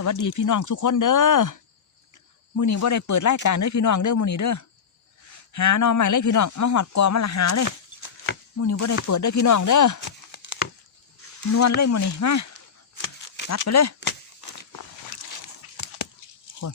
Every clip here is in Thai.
สวัสดีพี่น้องทุกคนเด้อมื้อนี้บ่ได้เปิดรายการเด้อพี่น้องเด้อมื้อนี้เด้อหาหน่อใหม่เลยพี่น้องมาหอดกอมาละหาเลยมื้อนี้บ่ได้เปิดเด้อพี่น้องเด้อนวลเลยมื้อนี้มาตัดไปเลยคน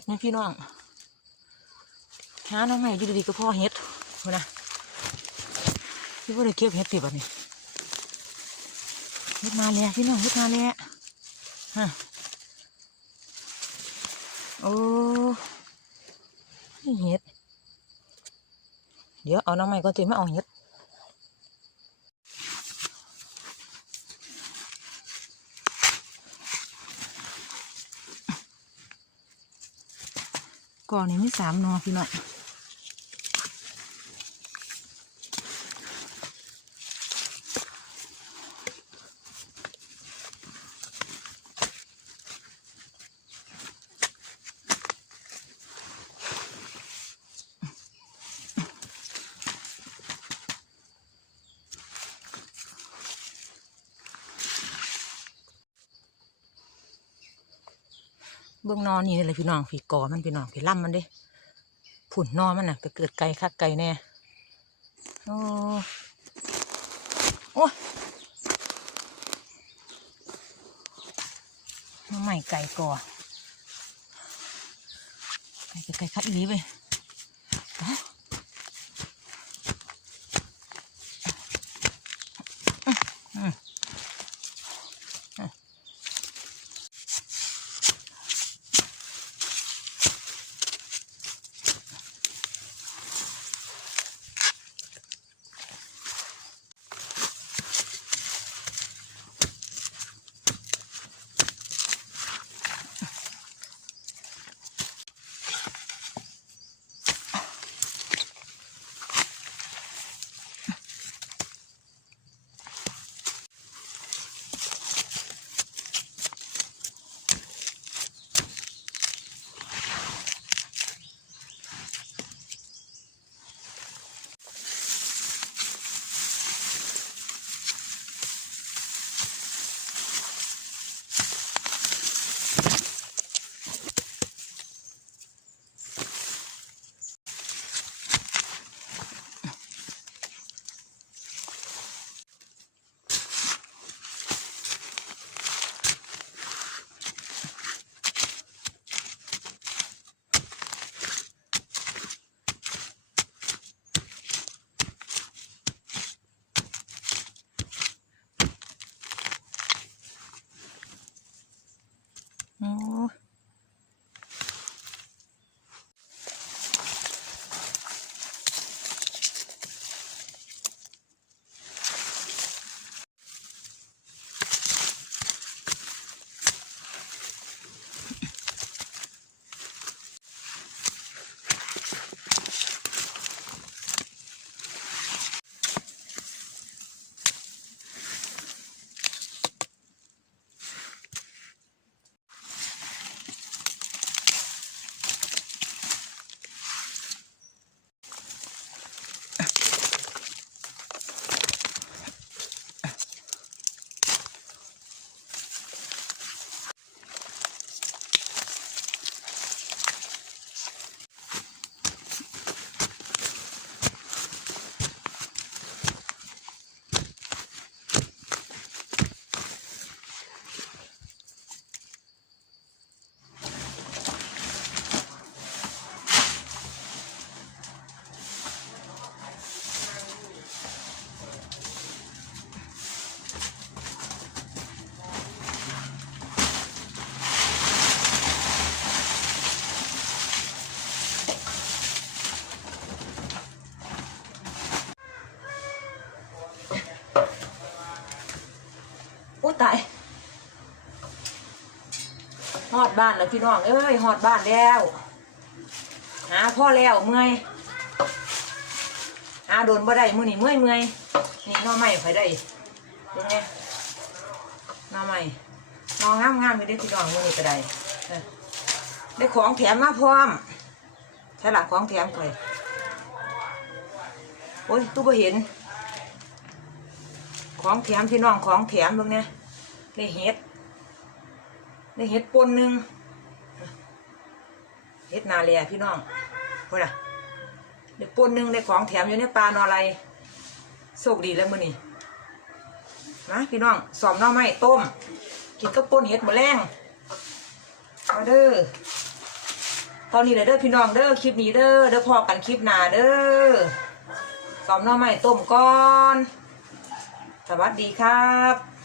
ดนะพี่น้องหาหน่อไม้อยู่ดีๆก็พ่อเห็ดดูนะพี่ว่าได้เก็บเห็ดติดแบบนี้เห็ดมาเลยพี่น้องเห็ดมาเลยฮะโอ้เห็ดเดี๋ยวเอาหน่อไม้ก็จะไม่เอาเห็ดก่อนนี้มี3 หน่อพี่น้องเบื้องนอนนี่เลยพี่น้องผีกอมันพี่น้องผีล่ำมันดิผุ่นนอมันน่ะก็เกิดไก่คักไก่แน่โอ้โอ้มาใหม่ไก่กอไก่คักอีหลีไปโอ้ตายฮอดบ้านแล้วพี่น้องเอ้ยฮอดบ้านแล้วหาพ่อแล้วเมื่อยหาโดนบ่ได้มื้อนี้เมื่อยนี่น้อใหม่ไปได้เป็นไงน้อใหม่น้องงามๆไปได้พี่น้องมื้อนี้ก็ได้ได้ของแถมมาพร้อมใช่หลักของแถมไปโอ้ยตู้บ่เห็นของแถมพี่น้องของแถมเบิ่งเนี่ยได้เห็ดปนหนึ่งเห็ดนาเลียพี่น้องพอละได้ปนหนึ่งได้ของแถมอยู่ในปลานออะไรโชคดีแล้วมื้อนี้นะพี่น้องสอมหน่อไม้ต้มกินก็ปนเห็ดหมดแรงมาเด้อ ตอนนี้เลยเด้อพี่น้องเด้อคลิปนี้เด้อพอกันคลิปหน้าเด้อสอมหน่อไม้ต้มก่อนสวัสดีครับ